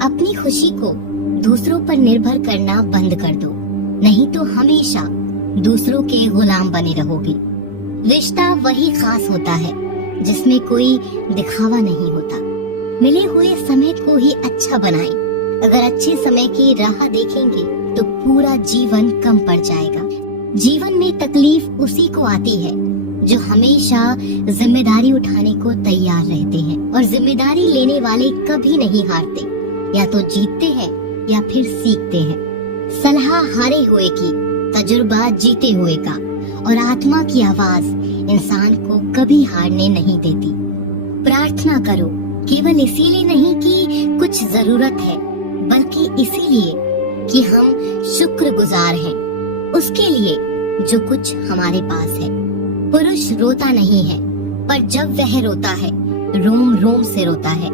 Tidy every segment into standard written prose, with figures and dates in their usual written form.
अपनी खुशी को दूसरों पर निर्भर करना बंद कर दो, नहीं तो हमेशा दूसरों के गुलाम बने रहोगे। रिश्ता वही खास होता है जिसमें कोई दिखावा नहीं होता। मिले हुए समय को ही अच्छा बनाएं। अगर अच्छे समय की राह देखेंगे तो पूरा जीवन कम पड़ जाएगा। जीवन में तकलीफ उसी को आती है जो हमेशा जिम्मेदारी उठाने को तैयार रहते हैं, और जिम्मेदारी लेने वाले कभी नहीं हारते। या तो जीतते हैं या फिर सीखते हैं। सलाह हारे हुए की, तजुर्बा जीते हुए का, और आत्मा की आवाज इंसान को कभी हारने नहीं देती। प्रार्थना करो, केवल इसीलिए नहीं कि कुछ जरूरत है, बल्कि इसीलिए कि हम शुक्रगुजार हैं उसके लिए जो कुछ हमारे पास है। पुरुष रोता नहीं है, पर जब वह रोता है रोम रोम से रोता है।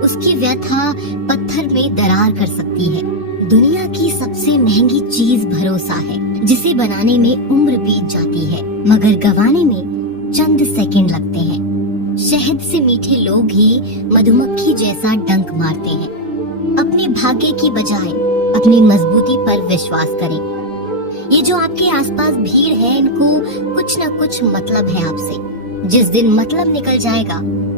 उसकी व्यथा पत्थर में दरार कर सकती है। दुनिया की सबसे महंगी चीज भरोसा है, जिसे बनाने में उम्र बीत जाती है मगर गंवाने में चंद सेकंड लगते हैं। शहद से मीठे लोग ही मधुमक्खी जैसा डंक मारते हैं। अपने भाग्य की बजाय अपनी मजबूती पर विश्वास करें। ये जो आपके आसपास भीड़ है, इनको कुछ न कुछ मतलब है आपसे। जिस दिन मतलब निकल जाएगा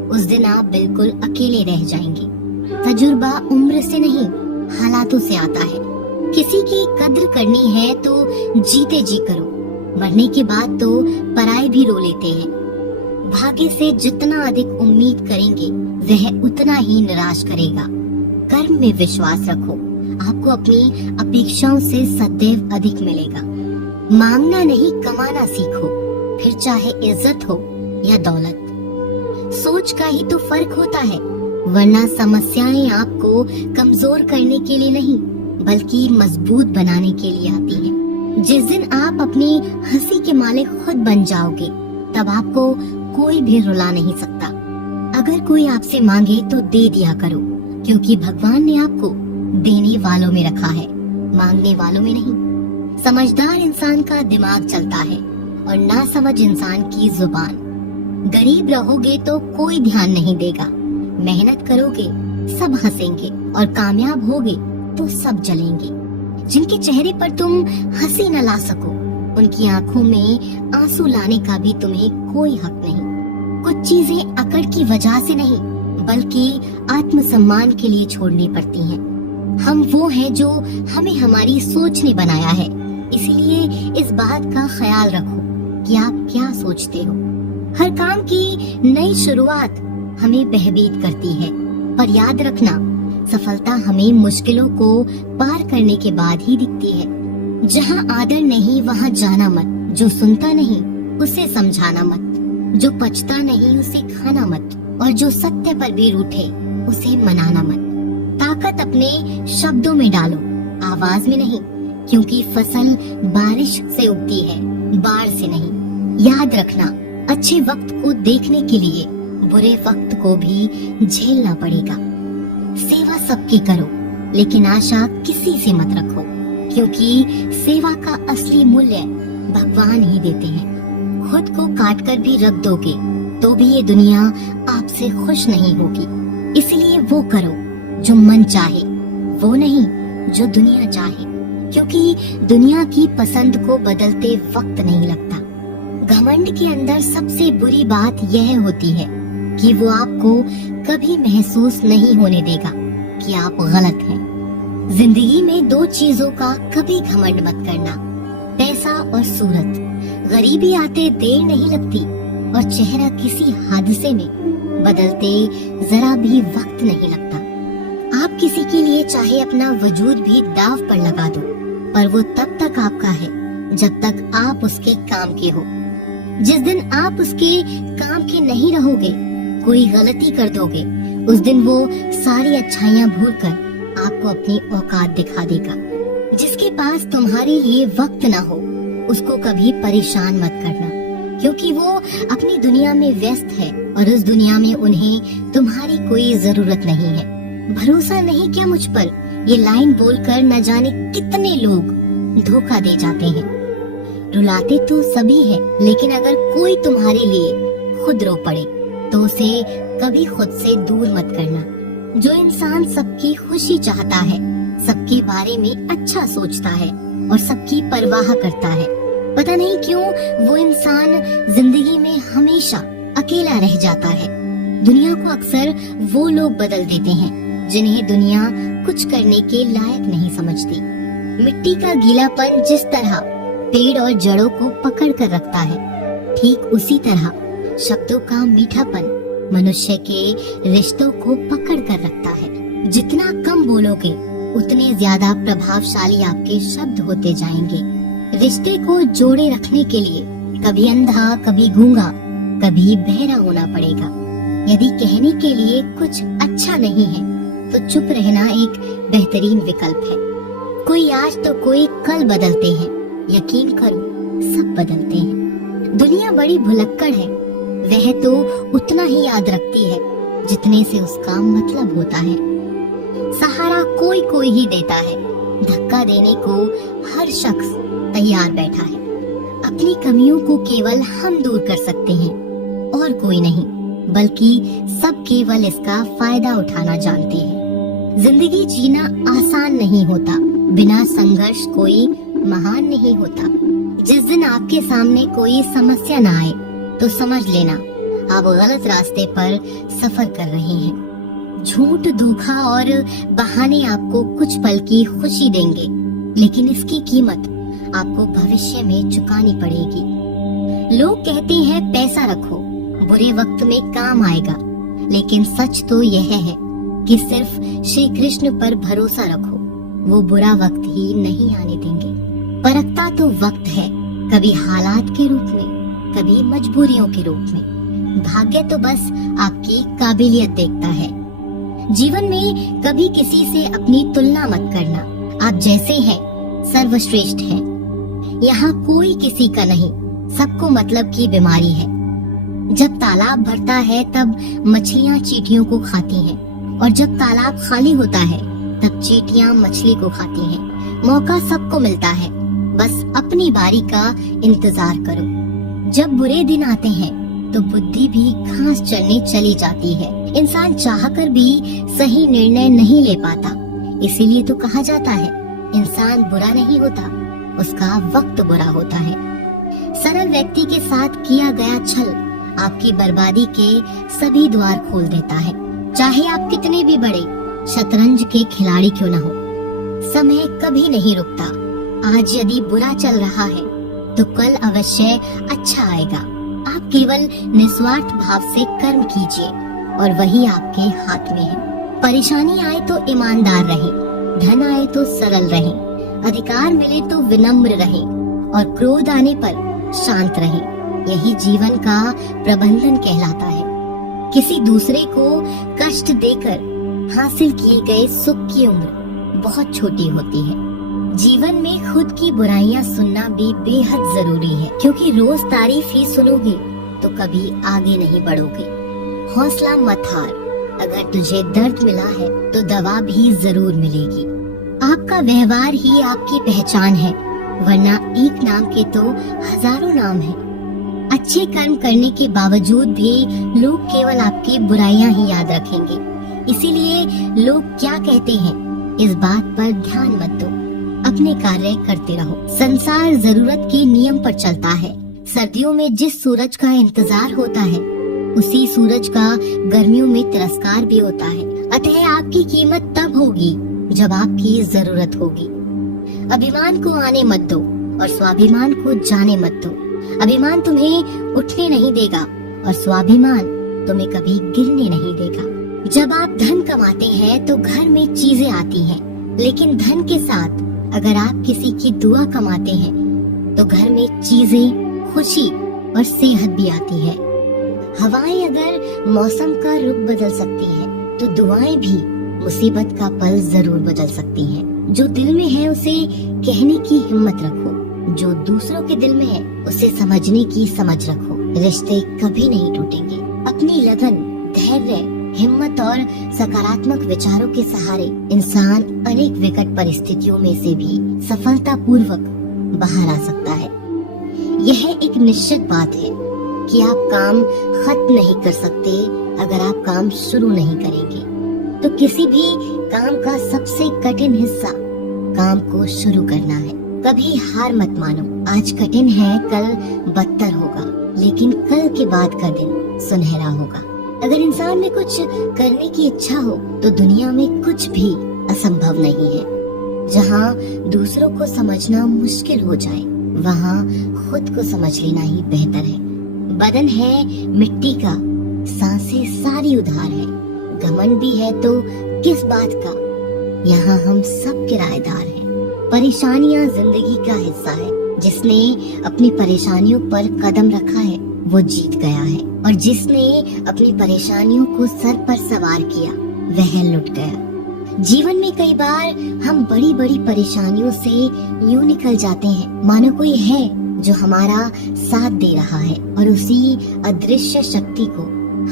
उस दिन आप बिल्कुल अकेले रह जाएंगे। तजुर्बा उम्र से नहीं, हालातों से आता है। किसी की कद्र करनी है तो जीते जी करो, मरने के बाद तो पराये भी रो लेते हैं। भाग्य से जितना अधिक उम्मीद करेंगे वह उतना ही निराश करेगा। कर्म में विश्वास रखो, आपको अपनी अपेक्षाओं से सदैव अधिक मिलेगा। मांगना नहीं, कमाना सीखो, फिर चाहे इज्जत हो या दौलत। सोच का ही तो फर्क होता है, वरना समस्याएं आपको कमजोर करने के लिए नहीं बल्कि मजबूत बनाने के लिए आती हैं। जिस दिन आप अपनी हंसी के मालिक खुद बन जाओगे तब आपको कोई भी रुला नहीं सकता। अगर कोई आपसे मांगे तो दे दिया करो, क्योंकि भगवान ने आपको देने वालों में रखा है, मांगने वालों में नहीं। समझदार इंसान का दिमाग चलता है और नासमझ इंसान की जुबान। गरीब रहोगे तो कोई ध्यान नहीं देगा, मेहनत करोगे सब हंसेंगे, और कामयाब होगे तो सब जलेंगे। जिनके चेहरे पर तुम हंसी न ला सको, उनकी आंखों में आंसू लाने का भी तुम्हें कोई हक नहीं। कुछ चीजें अकड़ की वजह से नहीं बल्कि आत्मसम्मान के लिए छोड़नी पड़ती हैं। हम वो हैं जो हमें हमारी सोच ने बनाया है, इसीलिए इस बात का ख्याल रखो कि आप क्या सोचते हो। हर काम की नई शुरुआत हमें भयभीत करती है, पर याद रखना सफलता हमें मुश्किलों को पार करने के बाद ही दिखती है। जहाँ आदर नहीं वहाँ जाना मत, जो सुनता नहीं उसे समझाना मत, जो पचता नहीं उसे खाना मत, और जो सत्य पर भी रूठे उसे मनाना मत। ताकत अपने शब्दों में डालो, आवाज में नहीं, क्योंकि फसल बारिश से उगती है, बाढ़ से नहीं। याद रखना, अच्छे वक्त को देखने के लिए बुरे वक्त को भी झेलना पड़ेगा। सेवा सबकी करो, लेकिन आशा किसी से मत रखो, क्योंकि सेवा का असली मूल्य भगवान ही देते हैं। खुद को काट कर भी रख दोगे तो भी ये दुनिया आपसे खुश नहीं होगी। इसलिए वो करो जो मन चाहे, वो नहीं जो दुनिया चाहे, क्योंकि दुनिया की पसंद को बदलते वक्त नहीं लगता। घमंड के अंदर सबसे बुरी बात यह होती है कि वो आपको कभी महसूस नहीं होने देगा कि आप गलत हैं। जिंदगी में दो चीजों का कभी घमंड मत करना, पैसा और सूरत। गरीबी आते देर नहीं लगती और चेहरा किसी हादसे में बदलते जरा भी वक्त नहीं लगता। आप किसी के लिए चाहे अपना वजूद भी दाव पर लगा दो, पर वो तब तक आपका है जब तक आप उसके काम के हो। जिस दिन आप उसके काम के नहीं रहोगे, कोई गलती कर दोगे, उस दिन वो सारी अच्छाइयाँ भूलकर आपको अपनी औकात दिखा देगा। जिसके पास तुम्हारे लिए वक्त ना हो उसको कभी परेशान मत करना, क्योंकि वो अपनी दुनिया में व्यस्त है और उस दुनिया में उन्हें तुम्हारी कोई जरूरत नहीं है। भरोसा नहीं क्या मुझ पर, ये लाइन बोलकर न जाने कितने लोग धोखा दे जाते हैं। रुलाते तो सभी हैं, लेकिन अगर कोई तुम्हारे लिए खुद रो पड़े तो उसे कभी खुद से दूर मत करना। जो इंसान सबकी खुशी चाहता है, सबके बारे में अच्छा सोचता है और सबकी परवाह करता है, पता नहीं क्यों वो इंसान जिंदगी में हमेशा अकेला रह जाता है। दुनिया को अक्सर वो लोग बदल देते हैं जिन्हें दुनिया कुछ करने के लायक नहीं समझती। मिट्टी का गीलापन जिस तरह पेड़ और जड़ों को पकड़ कर रखता है, ठीक उसी तरह शब्दों का मीठापन मनुष्य के रिश्तों को पकड़ कर रखता है। जितना कम बोलोगे उतने ज्यादा प्रभावशाली आपके शब्द होते जाएंगे। रिश्ते को जोड़े रखने के लिए कभी अंधा, कभी गूंगा, कभी बहरा होना पड़ेगा। यदि कहने के लिए कुछ अच्छा नहीं है तो चुप रहना एक बेहतरीन विकल्प है। कोई आज तो कोई कल बदलते हैं, यकीन करो सब बदलते हैं। दुनिया बड़ी भुलक्कड़ है, वह तो उतना ही याद रखती है जितने से उसका मतलब होता है। सहारा कोई कोई ही देता है, धक्का देने को हर शख्स तैयार बैठा है। अपनी कमियों को केवल हम दूर कर सकते हैं और कोई नहीं, बल्कि सब केवल इसका फायदा उठाना जानते हैं। जिंदगी जीना आसान नहीं होता, बिना संघर्ष कोई महान नहीं होता। जिस दिन आपके सामने कोई समस्या ना आए तो समझ लेना आप गलत रास्ते पर सफर कर रहे हैं। झूठ, धोखा और बहाने आपको कुछ पल की खुशी देंगे, लेकिन इसकी कीमत आपको भविष्य में चुकानी पड़ेगी। लोग कहते हैं पैसा रखो, बुरे वक्त में काम आएगा, लेकिन सच तो यह है कि सिर्फ श्री कृष्ण पर भरोसा रखो, वो बुरा वक्त ही नहीं आने देंगे। परखता तो वक्त है, कभी हालात के रूप में, कभी मजबूरियों के रूप में। भाग्य तो बस आपकी काबिलियत देखता है। जीवन में कभी किसी से अपनी तुलना मत करना। आप जैसे हैं सर्वश्रेष्ठ हैं। यहाँ कोई किसी का नहीं, सबको मतलब की बीमारी है। जब तालाब भरता है तब मछलियाँ चींटियों को खाती हैं, और जब तालाब खाली होता है तब चींटियां मछली को खाती हैं। मौका सबको मिलता है, बस अपनी बारी का इंतजार करो। जब बुरे दिन आते हैं तो बुद्धि भी घास चरने चली जाती है। इंसान चाहकर भी सही निर्णय नहीं ले पाता, इसीलिए तो कहा जाता है इंसान बुरा नहीं होता, उसका वक्त बुरा होता है। सरल व्यक्ति के साथ किया गया छल आपकी बर्बादी के सभी द्वार खोल देता है, चाहे आप कितने भी बड़े शतरंज के खिलाड़ी क्यों न हो। समय कभी नहीं रुकता। आज यदि बुरा चल रहा है तो कल अवश्य अच्छा आएगा। आप केवल निस्वार्थ भाव से कर्म कीजिए और वही आपके हाथ में है। परेशानी आए तो ईमानदार रहे, धन आए तो सरल रहे, अधिकार मिले तो विनम्र रहे और क्रोध आने पर शांत रहे। यही जीवन का प्रबंधन कहलाता है। किसी दूसरे को कष्ट देकर हासिल किए गए सुख की उम्र बहुत छोटी होती है। जीवन में खुद की बुराइयां सुनना भी बेहद जरूरी है, क्योंकि रोज तारीफ ही सुनोगे तो कभी आगे नहीं बढ़ोगे। हौसला मत हार, अगर तुझे दर्द मिला है तो दवा भी जरूर मिलेगी। आपका व्यवहार ही आपकी पहचान है, वरना एक नाम के तो हजारों नाम हैं। अच्छे कर्म करने के बावजूद भी लोग केवल आपकी बुराइयां ही याद रखेंगे। इसीलिए लोग क्या कहते हैं इस बात पर ध्यान मत दो, अपने कार्य करते रहो। संसार जरूरत के नियम पर चलता है। सर्दियों में जिस सूरज का इंतजार होता है उसी सूरज का गर्मियों में तिरस्कार भी होता है। अतः आपकी कीमत तब होगी जब आपकी जरूरत होगी। अभिमान को आने मत दो और स्वाभिमान को जाने मत दो। अभिमान तुम्हें उठने नहीं देगा और स्वाभिमान तुम्हें कभी गिरने नहीं देगा। जब आप धन कमाते हैं तो घर में चीजें आती हैं, लेकिन धन के साथ अगर आप किसी की दुआ कमाते हैं तो घर में चीजें, खुशी और सेहत भी आती है। हवाएं अगर मौसम का रुख बदल सकती हैं, तो दुआएं भी मुसीबत का पल जरूर बदल सकती हैं। जो दिल में है उसे कहने की हिम्मत रखो, जो दूसरों के दिल में है उसे समझने की समझ रखो। रिश्ते कभी नहीं टूटेंगे। अपनी लगन, धैर्य, हिम्मत और सकारात्मक विचारों के सहारे इंसान अनेक विकट परिस्थितियों में से भी सफलतापूर्वक बाहर आ सकता है। यह एक निश्चित बात है कि आप काम खत्म नहीं कर सकते अगर आप काम शुरू नहीं करेंगे। तो किसी भी काम का सबसे कठिन हिस्सा काम को शुरू करना है। कभी हार मत मानो। आज कठिन है, कल बदतर होगा, लेकिन कल के बाद का दिन सुनहरा होगा। अगर इंसान में कुछ करने की इच्छा हो तो दुनिया में कुछ भी असंभव नहीं है। जहाँ दूसरों को समझना मुश्किल हो जाए, वहाँ खुद को समझ लेना ही बेहतर है। बदन है मिट्टी का, सांसें सारी उधार है। घमंड भी है तो किस बात का, यहाँ हम सब किराएदार हैं। परेशानियां जिंदगी का हिस्सा है। जिसने अपनी परेशानियों पर कदम रखा है वो जीत गया है, और जिसने अपनी परेशानियों को सर पर सवार किया वह लुट गया। जीवन में कई बार हम बड़ी बड़ी परेशानियों से यूं निकल जाते हैं मानो कोई है जो हमारा साथ दे रहा है, और उसी अदृश्य शक्ति को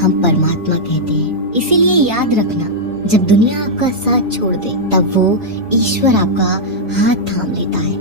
हम परमात्मा कहते हैं। इसीलिए याद रखना, जब दुनिया आपका साथ छोड़ दे तब वो ईश्वर आपका हाथ थाम लेता है।